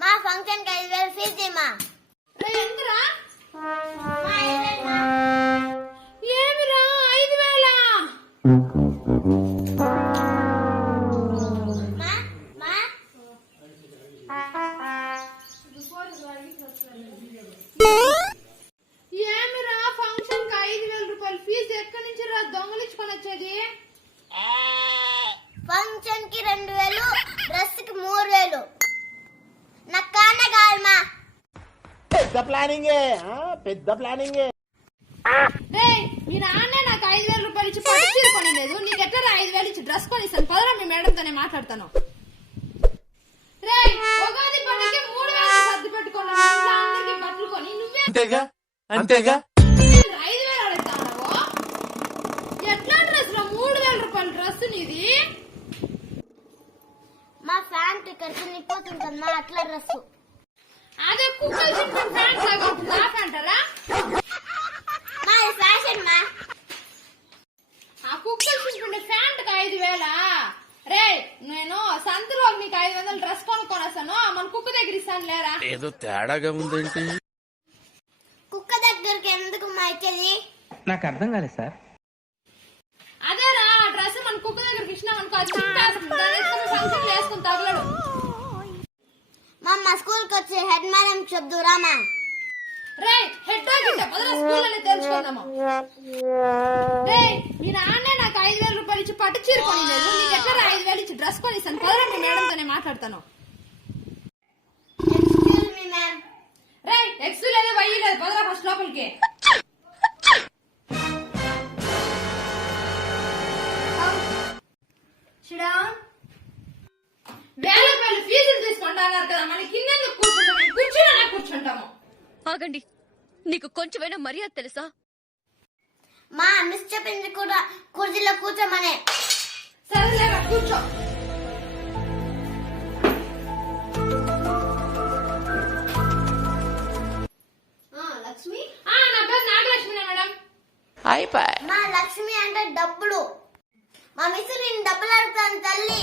మా ఫంక్షన్ కి 5,000 ఫీజు మా. ఎంతరా? ఏమిరా 5,000? ఏమిరా ఫంక్షన్ కి 5,000 రూపాయలు ఫీజు ఎక్కడి నుంచి రా దొంగలించుకొని వచ్చేది? ఫంక్షన్ కి 2,000, డ్రెస్ కి 3,000. నాకు కానే కావాలి మా. పెద్ద ప్లానింగే. మీ నాన్నే నాకు 5,000 రూపాయలు ఇచ్చి పట్టు చీర కొనలేదు, నీకు ఎట్లా 5,000 ఇచ్చి డ్రెస్ కొనిస్తాను? పదరా మీ మేడంతోనే మాట్లాడతాను. ఉగాది పండుగకి 3,000 సర్ది పెట్టుకున్నాను, ఇంట్లో అందరికి బట్టలు కొని నువ్వే అంతేగా 5,000 అడుగుతావు. ఎట్లా డ్రెస్ రా? 3,000 రూపాయల డ్రెస్ నీది. మా ఫ్యాంట్ ఇక్కడ నిప్పుతుంటది మా, అట్లా డ్రెస్. అదే కుక్కలు చింపిన ఫ్యాంట్ లాగా ఉంటుంది, ఆ ఫ్యాంట్ రా? మా ఫ్యాషన్ మా. ఆ కుక్కలు చింపిన ఫ్యాంట్ కి 5,000? రే నేను సంతలో మీకు 500 డ్రెస్ కొనుక్కొని వస్తాను, మన కుక్క దగ్గర ఇస్తాను లేరా? ఏదో తేడాగా ఉందేంటి? కుక్క దగ్గరికి ఎందుకు మా ఇచ్చేది? నాకు అర్థం కాలేదు సార్. అదేరా డ్రెస్ మన కుక్క దగ్గరికి ఇచ్చినాం అనుకో, అది చింపేస్తుంది, దాని సంతలో వేసుకుని తగలడు. మా స్కూల్ కి వచ్చి హెడ్ మేడం చెప్దురా మా. రే హెడ్ గిట్ట పదరా స్కూల్లోనే తెలుసుకుందాము. రే మీ నాన్నే నాకు 5,000 రూపాయలు ఇచ్చి పట్టు చీర కొనిలేదు, నీకు ఎట్లా 5,000 ఇచ్చి డ్రెస్ కొనిస్తాను? పదరా మీ మేడంతోనే మాట్లాడతాను. Excuse me ma'am. రే ఎక్స్ లేదు వై లేదు, పదరా ఫస్ట్ లోపలికి. వేల రూపాయలు ఫీజులు తీసుకుంటున్నారు కదా, మన కింద కూర్చుంటాము. ఆగండి, నీకు కొంచెమైనా మర్యాద తెలుసా? మా మిస్ చెప్పింది కూడా కుర్చీలో కూర్చోమనే. సరేలేరా కూర్చో. లక్ష్మి. నా పేరు నాగలక్ష్మి మేడం. మా లక్ష్మి అంటే డబ్బులు. మా మిస్ నేను డబ్బులు అడుగుతాను తల్లి.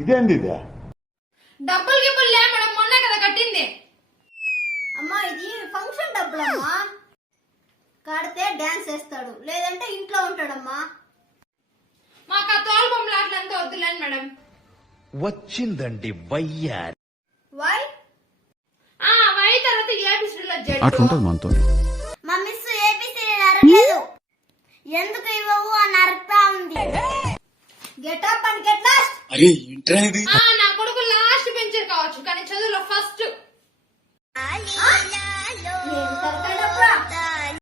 ఇదేంది డబ్బులు గిబ్బులు లే మేడం, మొన్న కదా కట్టింది. అమ్మా ఇది ఫంక్షన్ డబ్బులు అమ్మా. కడితే డాన్స్ చేస్తాడు, లేదంటే ఇంట్లో ఉంటాడమ్మా. మాకు ఆ తోలు బొమ్మలు అట్లంతా వద్దులేండి మేడం. వచ్చిందండి వయ్యారి. వై? వై తర్వాత ఏబిసిడీలో అట్లుంటది మనతో. మా మిస్ ఏబిసిడి అరగలేదు, ఎందుకు ఇవ్వవు అని అరుస్తా ఉంది. Get up and get lost. నా కొడుకు లాస్ట్ బెంచర్ కావచ్చు, కానీ చదువులో ఫస్ట్